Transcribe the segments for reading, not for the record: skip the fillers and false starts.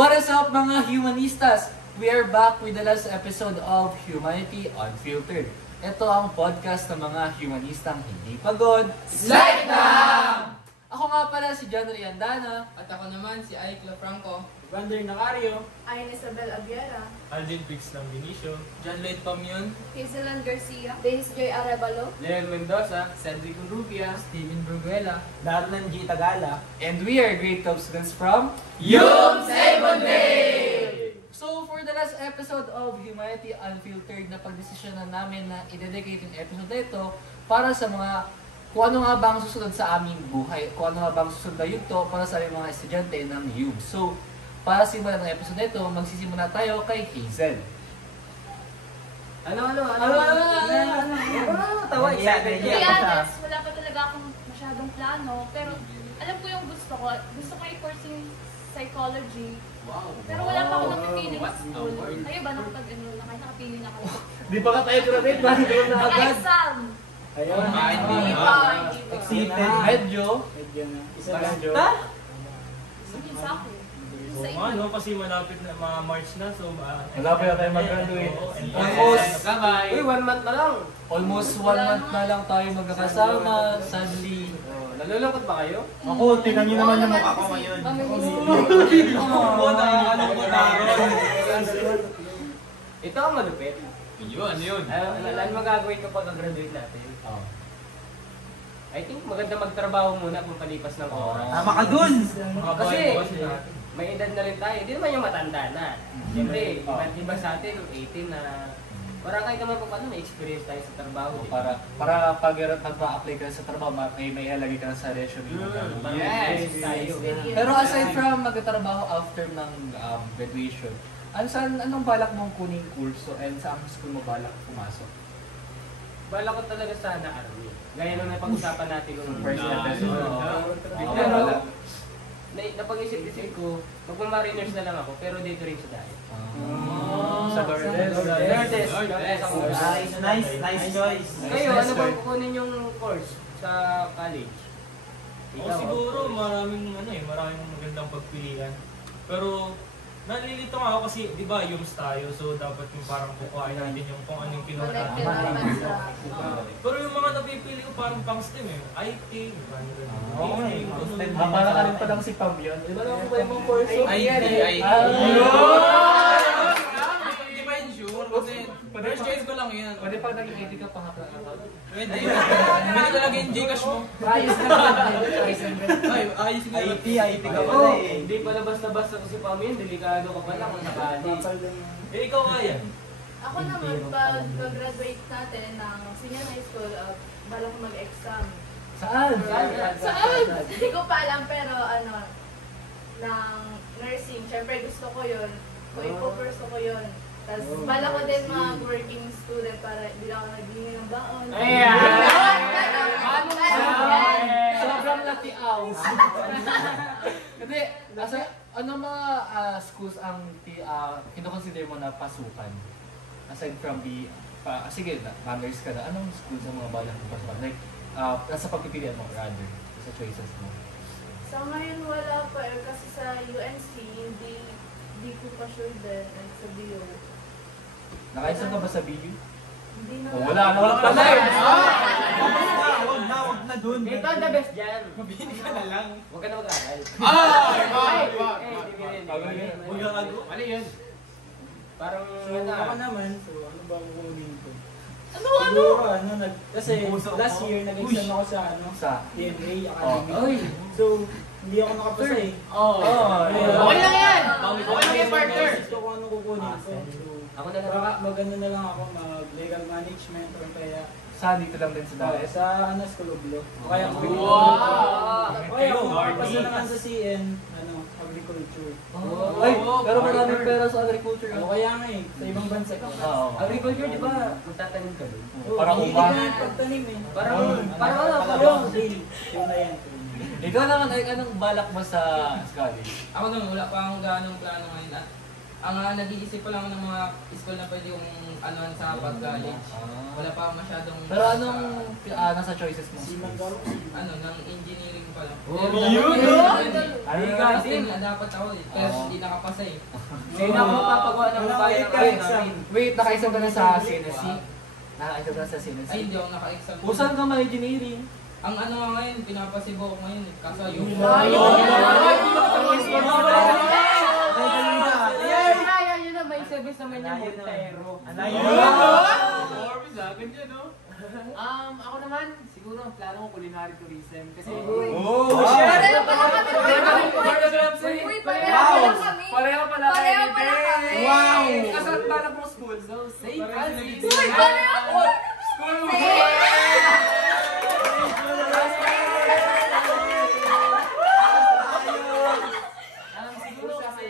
What is up mga humanistas? We are back with the last episode of Humanity Unfiltered. Ito ang podcast ng mga humanistang hindi pagod. Slide na! Ako nga pala si John Riandana. At ako naman si Ike Lafranco. Vander Nacario. Ayon Isabel Abiera. Alvin Pix ng Benicio. John Lloyd Pamion. Hazelan Garcia. Dennis Joy Arevalo. Leon Mendoza. Cedric Urrubia. Steven Bruguela. Darlan G. Tagala. And we are grade 12 students from Yung Secondary! So for the last episode of Humanity Unfiltered, napag-desisyonan namin na i-dedicate yung episode na ito para sa mga kung ano nga ba ang susunod sa aming buhay, kung ano nga ba ang susunod na yugto para sa aming mga estudyante ng UB. So, para simulan ng episode na ito, magsisimula tayo kay Hazel. Ano? Tawa To be honest, wala pa talaga akong masyadong plano. Pero alam ko yung gusto ko. Gusto ko i-course yung psychology. Wow. Pero wala pa ako napipiling What school. a word. Kayo ba nakapag-enroll na kayo? Nakapili na kayo? Di pa ka tayo graduate, bakit ka na agad? Naka-exam! Ayun. Hindi pa. Excited. Medyo. Medyo na. Isa lang. Hindi sa akin. Sa Oo nga, no? Kasi malapit na, mga March na, so... Malapit na tayo mag-graduate. Almost. Bye-bye. Uy, 1 month na lang. Almost 1 month na lang tayo magkakasama, sadly. Nalulungkot ba kayo? Ako, tingnan niyo naman yung mukha ko ngayon. Ito ang malupit. Ano yun? Ano magagawin kapag graduate natin? Oh. I think maganda magtrabaho muna kung palipas ng oras. Tama ka dun! Kasi may edad na rin tayo. Hindi naman yung matanda na. Siyempre, iba sa atin, 18 na. Para kahit naman kung ano, may experience tayo sa trabaho. Para pag ma-apply ka sa trabaho, may halagi ka na sa resume mo. Yes! Tayo. Pero aside from magtatrabaho after ng graduation, anong balak mong kuning kurso and saan school mo balak pumasok? Bala ko talaga sana army. Gaya nung napag-usapan natin kung first episode. Pero Napag-isip-isip ko, magmamariners na lang ako, pero dito rin sa dahil. sa Lourdes. Nice choice. Kayo, ano bang kukunin yung course sa college? O siguro, maraming magandang pagpilian. Pero, nalilito nga ako kasi, di ba, UMS tayo, so dapat yung parang kukuhain natin yung kung anong kinuha natin. Pero yung mga napipili ko parang pang STEM IT, Para ka rin pa lang si Pam yun. Di ba naman ba yung course? IT. Hindi ba yun sure? Kasi, First choice ko lang yun. Pwede pag naging edit ka pa nga pala. Pwede. Pwede talaga yung Gcash mo. Ayos na Ay, ayos nga. IT ka Oo, pala eh. hindi pala basta-basta kasi pa yun, delikado ka pala kung sakali. eh ikaw kaya. Ako naman, pag graduate natin ng senior high school, balak mag-exam. Saan? Saan? Hindi ko pa alam, pero ng nursing. Siyempre gusto ko yun. Kung ipo-pursue ko yun. Tapos balak ko din mag-working student para hindi lang ako naghingi ng baon. Sobrang latiaw. Hindi, anong mga schools ang kinoconsider mo na pasukan? Aside from the, sige, bangers ka na, anong schools ang mga balak mo pasukan? Like, nasa pagpipilian mo, rather, sa choices mo. So ngayon wala pa kasi sa UNC, hindi ko pa sure din. Like sa BU. Nakaisang ka ba sa BU? Hindi na. Wala pala eh! Wag na dun. Ito ang the best dyan. Mabili ka na lang. Huwag ka na mag-aaral. Ano yun? Parang, Ako naman, so ano ba kukunin ko? Ano? Kasi last year nag-exam ako sa TMA Academy. So, hindi ako nakapasa eh. Okay lang yan! Okay lang yung partner! Gusto ko ano kukunin ko. So, ako na lang. baka maganda na lang ako mag-legal management or kaya Saan dito lang din sa dahil? sa School of Law. O kaya kaya kung makapasa naman sa CN, agriculture. Ay, pero maraming pera sa agriculture. O kaya nga eh, sa ibang bansa. Agriculture, di ba? Magtatanim ka doon. Parang Hindi upa. ka na pagtanim eh. Parang Yun na yan. Ikaw naman, ay anong balak mo sa college? Ako naman, wala pa akong ganong plano ngayon. At ang nag-iisip pa lang ng mga school na pwede yung sa pag-college. Wala pa akong masyadong... Pero anong nasa choices mo? Si Magaro. ng engineering pa lang. Yun! Kasi dapat ako eh. Pero hindi nakapasa eh. Sino ako papagawa ng bayan ng namin? Wait, naka-exam ka na sa CNSC? Naka-exam ka na sa CNSC? Ay, hindi ako naka-exam. O saan ka ma-engineering? Ang ano nga ngayon, pinapasibo ko ngayon eh. Kaso yung... Yun na, may service naman yung Montero. Ako naman, siguro ang plano ko culinary tourism. Kasi... Pareho pala kami. Uy, pareho pala kami. Pareho pala Pareho pala kami. Wow! Kasat ba na po school? So, St. Francis. Uy, pareho! School! Siguro kasi,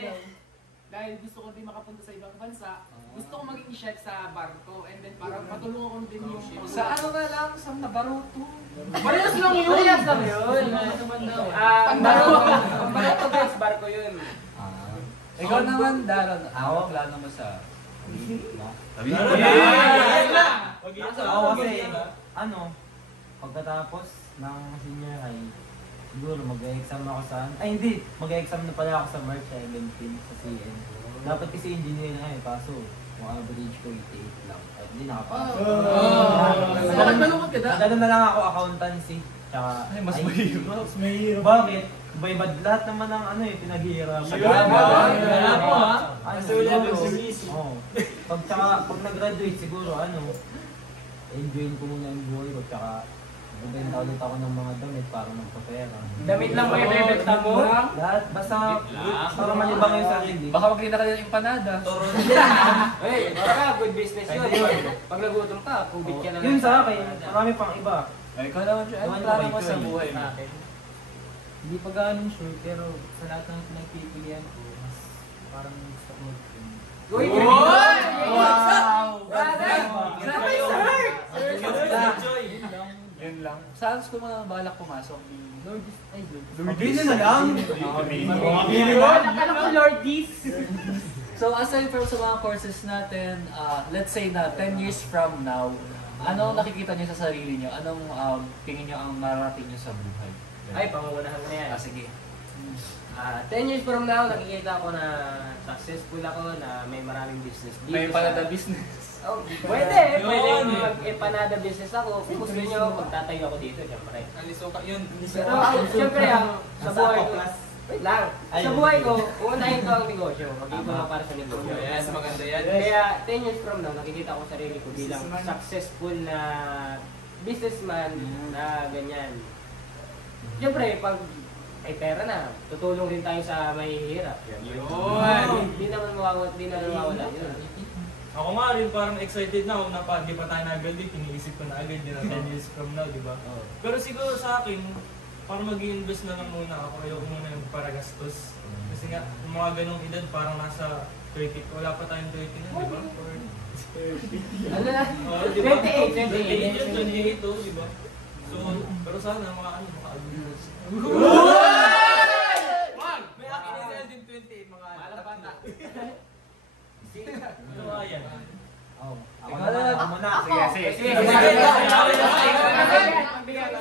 dahil gusto ko din makapunta sa ibang bansa, gusto ko maging chef sa barko and then parang matulungan ko din yung Sa ano na lang, sa Nabaruto. Parehas lang yun! Parehas lang yun. Ang barko guys, barko yun. Ikaw naman, Daron. Ako, plano mo sa... Ako kasi, pagkatapos ng senior high, siguro mag-exam ako sa... Ay hindi, mag-exam na pala ako sa March 17 sa CN. Dapat kasi engineer na kaso yung average ko 88 lang. At hindi nakapasok. Bakit malungkot ka da? Nagano na lang ako accountancy. Tsaka, Mas mahirap. Mas mahirap. Bakit? Iba-iba lahat naman ng pinaghihirap. Wala po ha? Pag nag-graduate siguro, enjoyin ko muna yung buhay ko. Tsaka, magbenta ulit ako ng mga damit para magpapera. Damit lang ba yung bebenta mo? Lahat, basta para malibang yung sarili. Baka magkita ka ng empanada. Eh, baka good business yun. Pag nagutom ka, kubit ka na lang. Yun sa akin, marami pang iba. Ay, ikaw naman, ano plano mo sa buhay mo? Hindi pa ganun sure, pero sa lahat ng pinagpipilian ko, mas parang gusto ko Uy! Wow! Yun lang. Saan gusto mo na balak pumasok? Pabili na lang! Akala ko Lordies! So aside from sa mga courses natin, let's say na 10 years from now, ano nakikita niyo sa sarili niyo? Anong tingin niyo ang mararating niyo sa buhay? Ay, pangungunahan ko na yan. Sige. 10 years from now, nakikita ko na successful ako, na may maraming business dito. May palada business. Oh, pwede mag-empanada business ako. Kung gusto niyo, magtatayo ako dito, syempre. Aliso ka yun. Pero syempre, sa buhay ko, wait lang, sa buhay ko, uunahin ko ang negosyo. Magiging ko lang para sa negosyo. Yes, maganda yan. Kaya 10 years from now, nakikita ko sarili ko bilang successful na businessman na ganyan. Siyempre, pag ay pera na, tutulong din tayo sa mahihirap. Yun! Hindi naman mawawala yun. Ako nga rin parang excited na ako na di pa tayo nag-graduate, iniisip ko na agad yun na 10 years from now, di ba? Pero siguro sa akin, parang mag-i-invest na lang muna ako, ayoko muna yung para gastos. Kasi nga, yung mga ganong edad, parang nasa 30, wala pa tayong 30 na, di ba? Ano na? Oh, di ba? 28 28 oh, di ba? So, pero sana maka-agreements. May akin yung din 28 mga bata. Ano mga yan? Ako muna. Sige.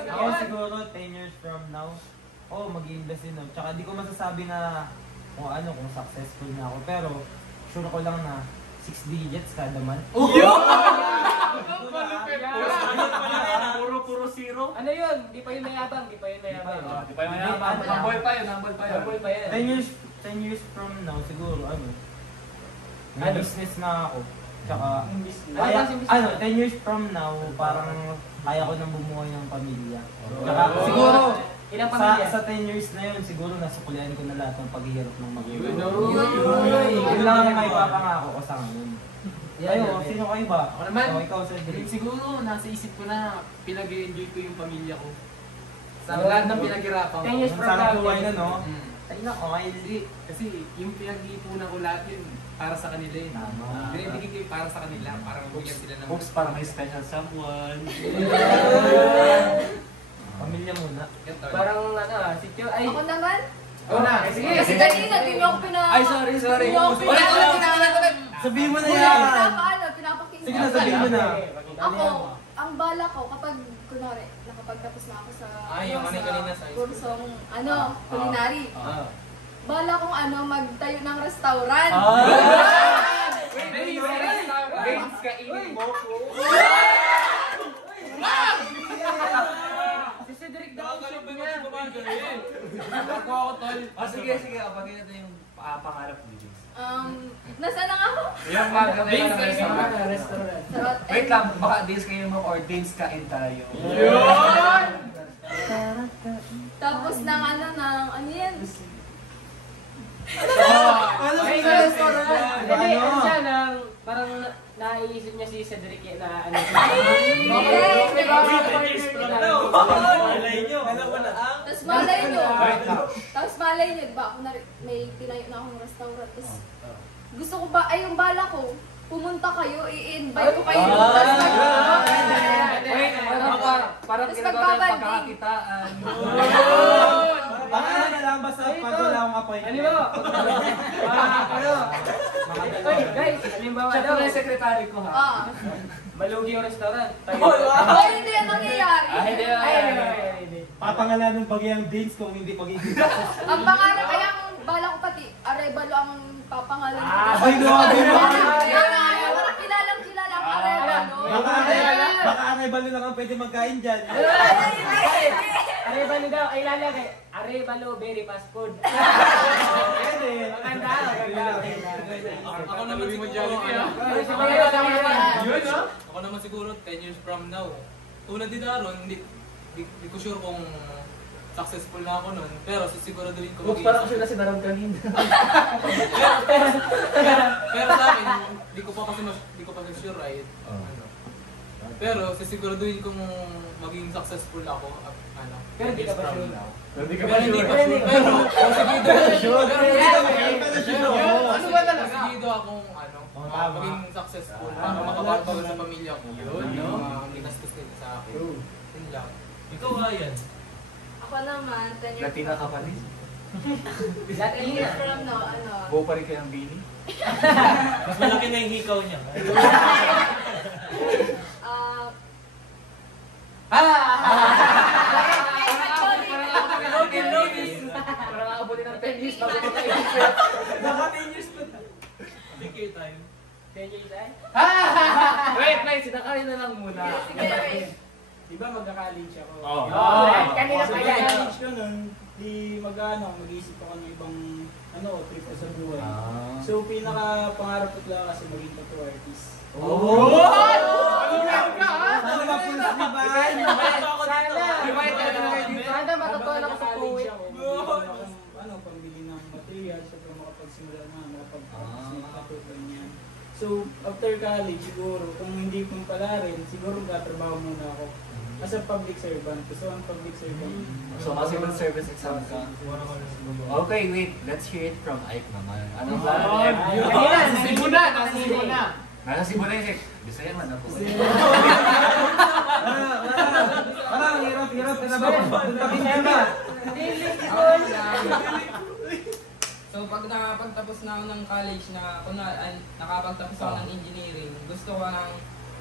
Ako siguro 10 years from now, mag-i-invest din ako. Tsaka di ko masasabi na kung successful na ako. Pero sure ko lang na 6 digits kada month. Puro zero. Ano yun? Di pa yun mayabang, Di pa yung mayabang. Humble pa yun. 10 years from now, siguro, may business na ako. Tsaka, 10 years from now, parang kaya ko nang bumuhay ng pamilya. Tsaka, siguro, Ilang pamilya? sa 10 years na yun, siguro nasukulian ko na lahat ng paghihirap ng magulang. Yun lang ang may papangako ko sa ngayon. Ayun, sino kayo ba? Ako naman. Ikaw, Sir Dre. Siguro, nasa isip ko na pinag-enjoy ko yung pamilya ko. Sa lahat ng pinaghirapan ko. 10 years from Sarap now, buhay na, no? Ay nako, kasi yung pinag-iipunan ko lahat yun para sa kanila yun. Binibigay ko yung para sa kanila, para mabigyan sila ng... Oops, parang may special someone. Pamilya muna. parang si Tio, ay, Ako naman? Sige, Kasi kanina, di mo ako Ay, sorry. Di mo ako Sabihin mo na Uy, yan! pinapakinggan. Sige na, sabihin mo na. Ako, ang ang bala ko kapag, kunwari, nakapagtapos na ako sa, yung ano yung kanina sa high school. kursong, culinary. Bala kong magtayo ng restaurant. Games kainin mo ko. Si Cedric daw ang chef Nakakalaban mo niya. yung gumagaling. Ako ako, tol. Sige, pagin natin yung pangarap ni James. Nasaan na nga ako? Yung magagawin Games ng kainin mo. restaurant. Restaurant. Wait lang, baka days kayo mo or days kain tayo. Tapos ng ano yan? Ay, restaurant. Hindi, ano siya, parang naiisip niya si Cedric na ano. Malay nyo. Tapos malay nyo. Wait lang. Tapos malay nyo, diba? Ako may tinayo na akong restaurant. Tapos gusto ko ba, ay yung bala ko, pumunta kayo, i-invite ko kayo. Tapos Wait, parang Tapos ginagawa tayo magbabanding. pagkakakitaan. Baka na lang basta pag wala akong appointment. Ano mo? Oy, guys, halimbawa Siya daw, pala yung sekretary ko ha. malugi yung restaurant. Ay, hindi yan mangyayari. Hindi. Papangalanan pagyang dates kung hindi pagiging. Ang pangarap ay ang bala ko pati, Arevalo ang papangalan ko. Ay, grabe naman! Parang kilalang kilala ang Arevalo. Baka Arevalo lang ang pwede magkain dyan. Arevalo daw, ay lalagay. Arevalo, very fast food. Pwede. Maganda. Ako naman siguro, ako naman siguro 10 years from now. Tulad din Aaron, hindi ko sure kung successful na ako nun, pero sisiguraduhin ko Looks parang siya na sinaram kanina. pero sa akin, hindi ko pa kasi sure right. Pero sisiguraduhin kong maging successful ako at Pero di ka ba sure? Hindi ka Pero pa hindi sure. pa sure. Pero Sure. ano ba talaga? Siguro akong tama. maging successful para makababago sa pamilya ko. Yun, ginastos nila sa akin. Yun lang. Ikaw Ryan. Ako naman, 10 years Latina ka pa rin. Lahat 10 years from now, Buo pa rin kayo ng bini. Mas malaki na yung hikaw niya. Parang aabutin ng 10 years bago ko tayo. Naka 10 years pa. Thank you tayo. 10 years ay? Wait, sinakarin na lang muna. Sige, wait. Di ba magka-college ako? Oo. Kanina pa yan. College ko nun, mag-isip ako ng ibang trip ko sa buhay. So, pinaka-pangarap ko lang kasi maging tattoo artist. Oh! Ano ba po na ba? Sana matutunan ako sa College puwit. ako, bigyan ako pambili ng material, so makapagsimula na, makapag-tattoo ganyan. So, after college, siguro, kung hindi kong pala rin, siguro gatrabaho muna ako. As a public servant. Gusto ang public servant. So, civil service exam ka. Okay, wait. Let's hear it from Ike naman. Anong plano ni Ike? Nasa Cebu na. Nasa Cebu na yun. Bisaya man ako. Parang hirap na ba? Punta So pag nakapagtapos na ako ng college na nakapagtapos ako ng engineering, gusto ko nang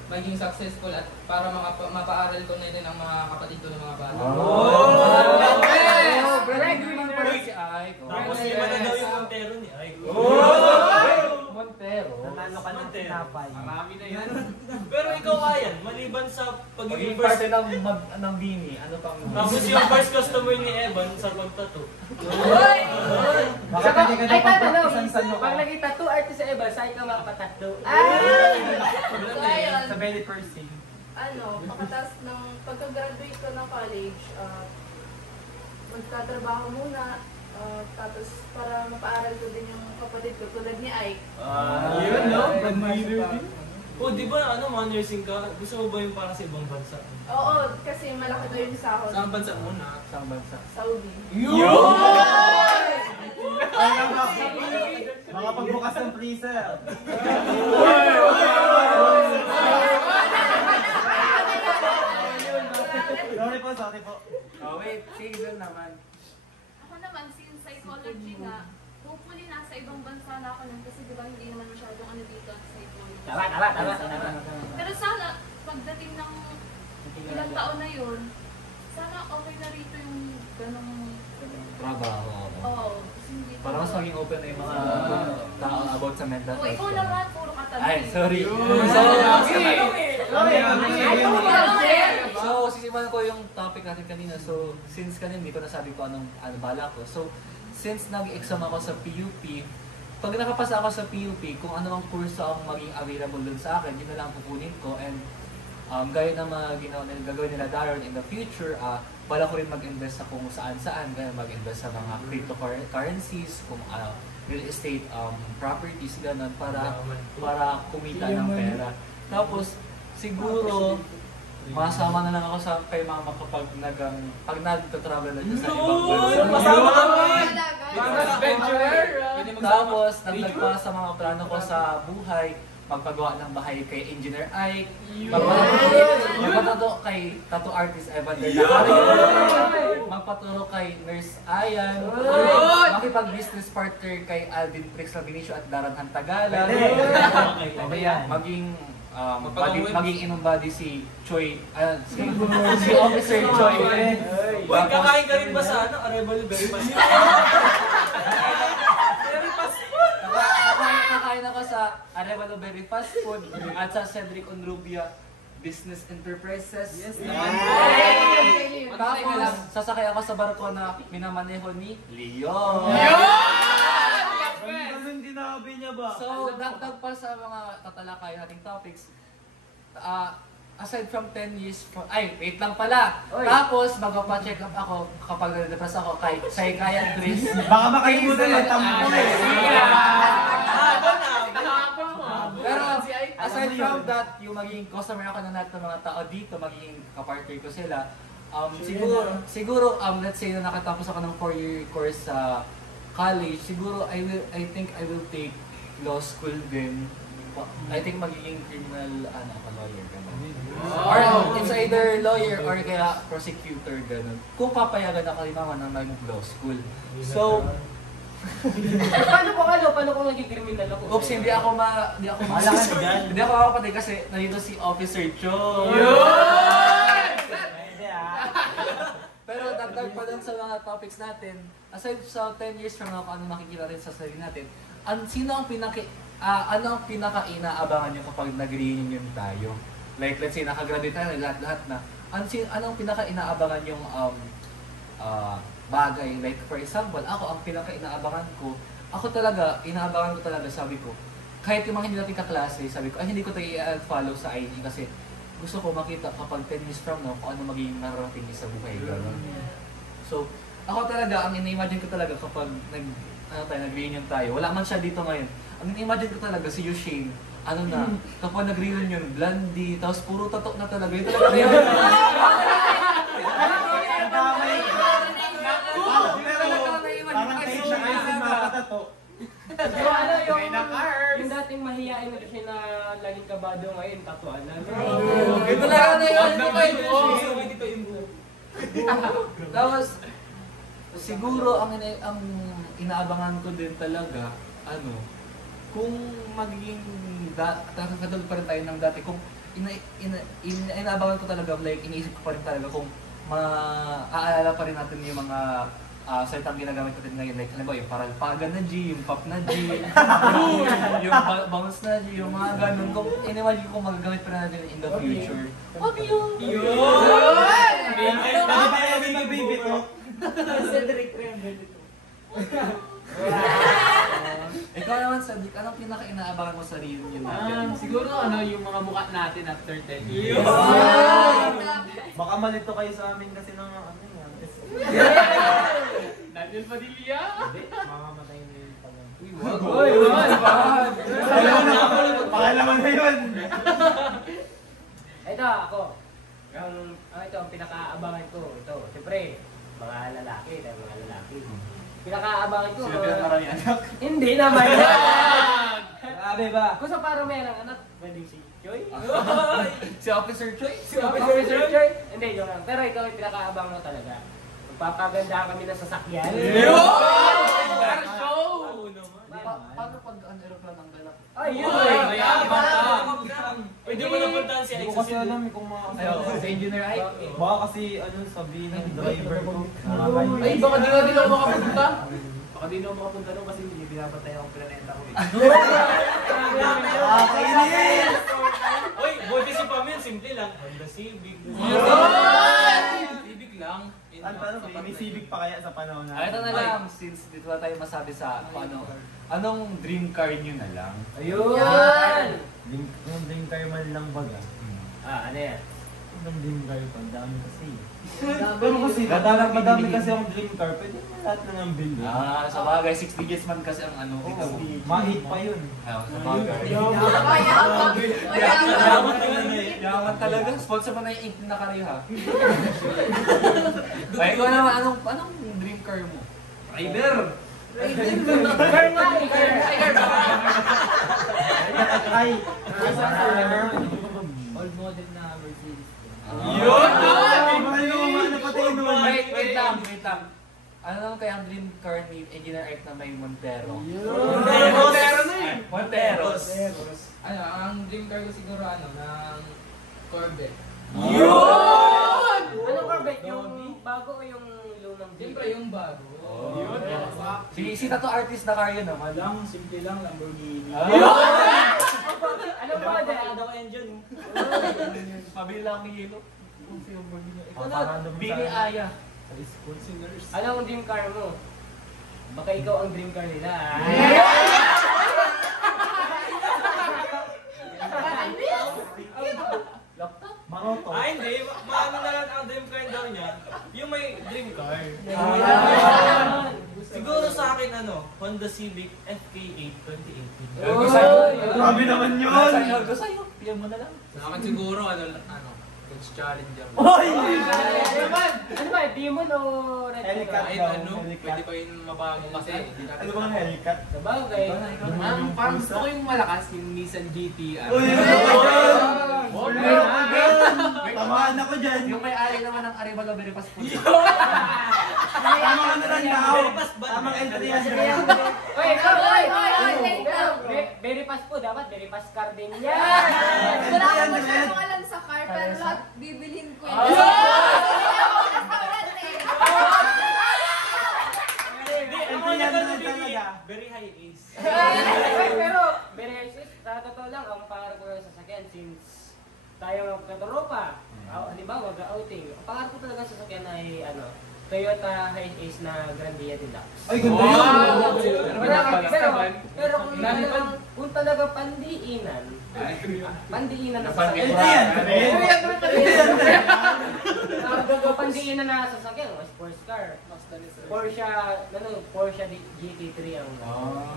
maging successful at para mapaaral ko na din ang mga kapatid ko ng mga bata. Breadwinner pa rin si Ike. Tapos iba na daw yung Montero ni Ay. Montero. Nanalo ka ng tinapay. Marami na yan. Pero ikaw Ryan, maliban sa Maging pagiging parte first... ng bini, ano pang... Tapos yung first customer ni Evan sa pagtato. Baka pwede ka na pagpapasang nyo Pag ka. nakita 2 artists sa iba, saan ka makapatato? So, ayun. Sa belly pursing. Pagkatapos ng pagka-graduate ko ng college, magtatrabaho muna. Tapos para mapaaral ko din yung kapatid ko tulad ni Ike. Yun, no? Breadwinner din. Oh, di ba nursing ka? Gusto mo ba yung para sa ibang bansa? Oo, kasi malaki daw yung sahod. Saan bansa muna? Isang bansa. Saudi. Mga pagbukas ng freezer. Sorry po. Oh, wait. Season naman. Ako naman, since psychology nga, hopefully nasa ibang bansa na ako nun kasi diba hindi naman masyadong dito ang psychology. Tama. Pero sana, pagdating ng ilang taon na yun, sana okay na rito yung ganong Trabaho. Oo. Kasi hindi ko- Para mas maging open na yung mga tao about sa mental Oo, ikaw health. naman, puro katabi. Ay, sorry. So, sisimulan ko yung topic natin kanina. So, since kanina hindi ko nasabi ko ano bala ko. So, since nag-exam ako sa PUP, pag nakapasa ako sa PUP, kung ano ang kurso ang maging available dun sa akin, yun na lang pupunin ko. And gaya ng mga gagawin nila Darren in the future, bala ko rin mag-invest sa kung saan-saan, gaya mag-invest sa mga cryptocurrencies, kung real estate properties, ganun, para kumita ng pera. Tapos, siguro, masama na lang ako sa kay mama kapag pag nag-travel na siya sa ibang bansa. Masama kami! Adventurer! Tapos, nagpa sa mga plano ko sa buhay, magpagawa ng bahay kay Engineer Ike, magpaturo kay tattoo artist Evander Nacario, magpaturo kay Nurse Ayan, makipag-business partner kay Alvin Prix Labinicio at Daran Hantagala, maging inong body si Choi, si Officer Choi. Uy, kakain ka rin ba sa Arevalo Berry Pass? Kakain ako sa Arevalo Berry Fast Food at sa Cedric Onrubia Business Enterprises. Yes, tapos, sasakay ako sa barko na minamaneho ni Leo. Ganun dinabi niya ba? So, dagdag pa sa mga tatalakay nating topics. Aside from 10 years from... Ay, wait lang pala! Tapos, magpapa-check up ako kapag nade-depress ako kay psychiatrist. Baka makalimutan ng tampo eh. Pero, aside from that, yung magiging customer ako ng lahat ng mga tao dito, magiging kapartner ko sila. Siguro, let's say na nakatapos ako ng 4-year course sa college, siguro I think I will take law school din. I think magiging criminal lawyer ganun. Or it's either lawyer or kaya prosecutor ganun. Kung papayagan ako ni mama na mag-law school. So, Paano kung naging criminal ako? oops, hindi ako makapatay kasi nandito si Officer Cho. Pero dagdag pa dun sa mga topics natin, aside sa 10 years from now, kung ano makikita rin sa sarili natin, ano ang pinaka-inaabangan nyo kapag nag-reunion tayo? Like, let's say, nakagraduate tayo, lahat-lahat na. Anong pinaka-inaabangan yung bagay? Like, for example, ako, ang pinaka-inaabangan ko, inaabangan ko talaga, sabi ko, kahit yung mga hindi natin kaklase, sabi ko, ay hindi ko tayo i-follow sa IG kasi gusto ko makita kapag 10 years from now kung ano magiging nararating niya sa buhay. So, ako talaga, ang ina-imagine ko talaga kapag nag-reunion tayo, wala man siya dito ngayon, ang ina-imagine ko talaga si Yushane, kapag nag-reunion, Blondie, tapos puro tatok na talaga. Yung talaga na yun. Parang kayo siya kayo sa mga katato. Yung dating mahihain na siya na laging kabado ngayon, tatuan na. Ito talaga na yun. Tapos, siguro ang inaabangan ko din talaga, kung magiging katulad pa rin tayo ng dati, kung inaabangan ko talaga, like, iniisip ko pa rin talaga kung maaalala pa rin natin yung mga salitang ginagamit natin ngayon, like, alam mo, yung paralpagan na G, yung pop na G, yung bounce na G, yung mga ganun. Kung inimagine ko kung magagamit pa rin natin in the future. Wag yun! Tayo din magbibito. Cedric Remedy. Ikaw naman, Sadik, anong pinaka-inaabangan mo sa reunion natin? Siguro yung mga mukha natin after 10 years. Baka malito kayo sa amin kasi ng Daniel Padilla. Hindi, mamamatay na yun pala. Uy, Pakalaman na yun! Ito, ako. Ito, ang pinaka-abangan ko. Ito, siyempre, mga lalaki. Pinaka-abangan ko. Sila pinaka-marami anak? Hindi naman yan! Grabe ba? Kung sa parang mayroong anak, pwedeng si Choi? Si Officer Choi? Si Officer Choi? Hindi, joke lang. Pero ikaw, yung pinaka-abangan mo talaga. Magpapagandahan kami ng sasakyan. Paano pag aeroplano ang galak? Ay, yun! Mayaman ka! Hindi mo napuntahan si Hindi Ike ko sa kasi Cebu. alam kung makakasama. Ayaw, sa engineer ay. Baka kasi sabihin ng driver ko. Ay, baka di nga din ako makapunta. Baka di na ako makapunta doon kasi hindi binabantay akong planeta ko eh. Kakainin! Uy, buti si Pamil, simple lang. Honda Civic. Ibig lang. May civic pa kaya sa panahon na? Ito na lang, since dito na tayo masabi sa ano, anong dream car nyo na lang? Ayun! Yung dream car man lang baga. Ano yan? Yung dream car ko, ang dami kasi. Pero kasi, madami kasi ang dream car, pwede mo lahat na ng building. Sa bagay, 6 digits man kasi ang ano, kita mo. Ma-hit pa yun. Sa bagay. Mayaman. Yaman talaga. Sponsor mo na yung ink na kayo ha. Kaya ikaw naman, anong dream car mo? Rider! Ay! Old model na Mercedes. Yun! Wait lang. Ano naman kaya ang dream car ni Engineer Ike na may Montero? Montero na yun! Monteros. Ano, ang dream car ko siguro ng Corvette. Yun! Anong Corvette? Yung bago o yung lumang Siyempre yung bago. Yun! Si tato artist na car yun naman. Walang, simple lang, Lamborghini. Anong model? Parado ka yan dyan. Pabili lang ng yelo. Ikaw na, Parado mo Bini sa- Aya. Anong dream car mo? Baka ikaw ang dream car nila. Laptop? Maroto. Hindi. Maano na lang ang dream car daw niya. Yung may dream car. Siguro sa akin Honda Civic FK8 2018. Gago sa'yo. Grabe naman yun! Gago sa'yo. Pilihan mo na lang. Sa akin siguro, Dodge Challenger. Oy! Ano ba? Demon o Red Hellcat. Car? Kahit pwede pa yun mabago kasi. Ano bang Hellcat? Sabagay. Parang gusto ko yung malakas, yung Nissan GT-R. Uy! Tamaan ako dyan! Yung may-ari naman ng Arrival Veripas po. Tama ka na lang tao! Tamang entry yan. Oy, Take down. Very fast po. Dapat very fast car din yan. Wala akong masyadong alam sa car, pero lahat bibilhin ko yun. Entry yan na talaga. Very high ace. Pero, very nice. Sa totoo lang, ang pangarap ko yung sasakyan since tayo magkatoropa. Halimbawa, mag-outing. Ang pangarap ko talaga sa sasakyan ay Toyota Hiace na Grandia Deluxe. Ay, ganda yun! Pero kung talaga pandiinan na sasakyan. Entry yan! Pandiinan na sasakyan, sports car. Porsche GT3 ang.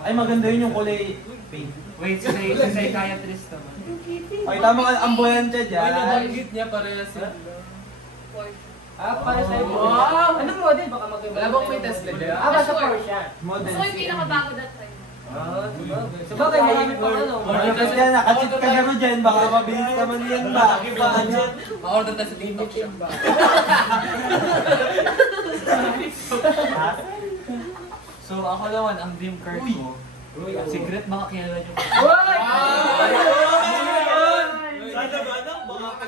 Ay, maganda yun yung kulay pink. Wait, si psychiatrist naman. Ay, tama ka, ang buhansya dyan. Ano banggit niya parehas yun? Para sa'yo. Wow! Anong model? Baka mag-iba. Wala bang may Tesla dyan? Basta Porsche. Model Gusto ko yung pinakabago that time. Sabagay, marami pang Model dyan, nakachip ka naman dyan. Baka mabilis naman yan ba? Ma-order na sa TikTok shop ba? So ako naman, ang dream car ko, secret makakilala nyo. Sana ba baka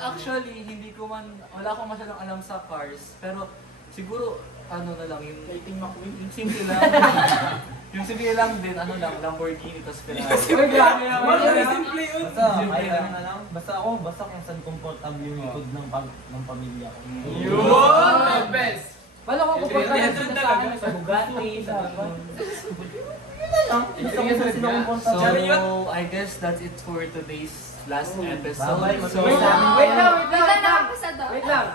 Actually, hindi ko man, wala akong masyadong alam sa cars, pero siguro, ano na lang, yung simple lang. Yung simple lang din, Lamborghini, tapos Ferrari. Uy, grabe naman. Simple yun. Basta kung saan comfortable yung likod ng pamilya ko. Yun! The best! Wala ko komportable sa Bugatti, sa Gusto ko saan sila comfortable. So, I guess that's it for today's last episode. So, Wait lang. Wait lang, nakapasado. Wait lang.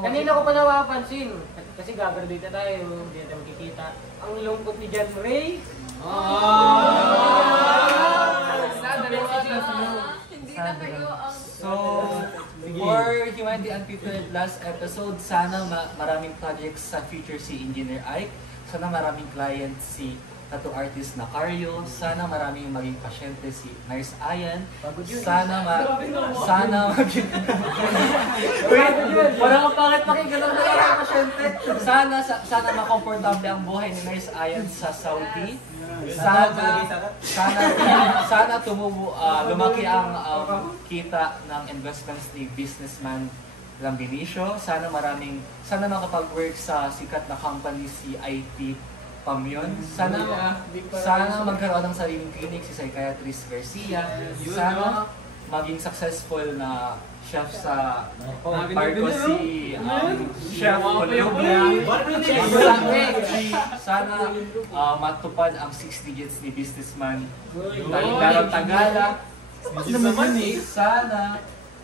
Kanina ko pa napapansin, kasi gagraduate na tayo, hindi natin makikita. Ang lungkot ni John Ray. Hindi na kayo ang... So, for Humanity Unfiltered last episode, sana maraming projects sa future si Engineer Ike. Sana maraming clients si tattoo artist na Carlo. Sana maraming maging pasyente si Nurse Ayan. Pagod yun. Sana maging... Wait, parang pangit pakinggan ng mga pasyente. Sana makomportable ang buhay ni Nurse Ayan sa Saudi. Sana lumaki ang kita ng investments ni businessman Lambinicio. Sana makapag-work sa sikat na company si IT Pamyon. Sana magkaroon ng sariling clinic si Psychiatrist Garcia. Sana maging successful na chef sa barko si Chef Columbia. Sana matupad ang 6 digits ni businessman Laro Tagala. Sana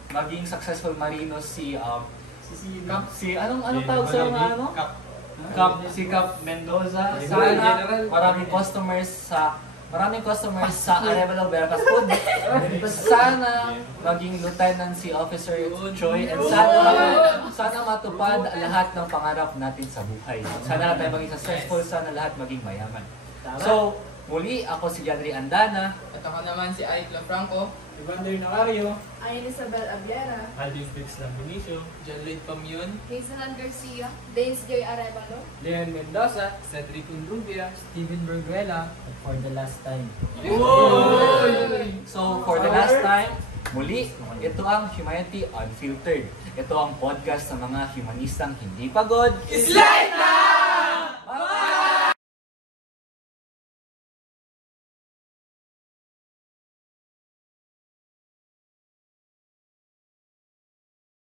maging successful marino si anong tawag sa mga ano? Si Cap Mendoza. Sana maraming customers sa Arrival of Veracruz Food. Sana maging lieutenant si Officer Choi, and sana matupad lahat ng pangarap natin sa buhay. Sana lahat tayo maging successful, sana lahat maging mayaman. So, muli ako si Janry Andana. At ako naman si Aikla Franco. Evander Nacario. Ayon Isabel Abiera. Alvin Fritz Lambinicio. John Lloyd Pamion. Hazelland Garcia. Days Joy Arevalo. Leon Mendoza. Cedric Unrubia. Steven Berguela. At for the last time. So, for the last time, muli, ito ang Humanity Unfiltered. Ito ang podcast ng mga humanistang hindi pagod. Slide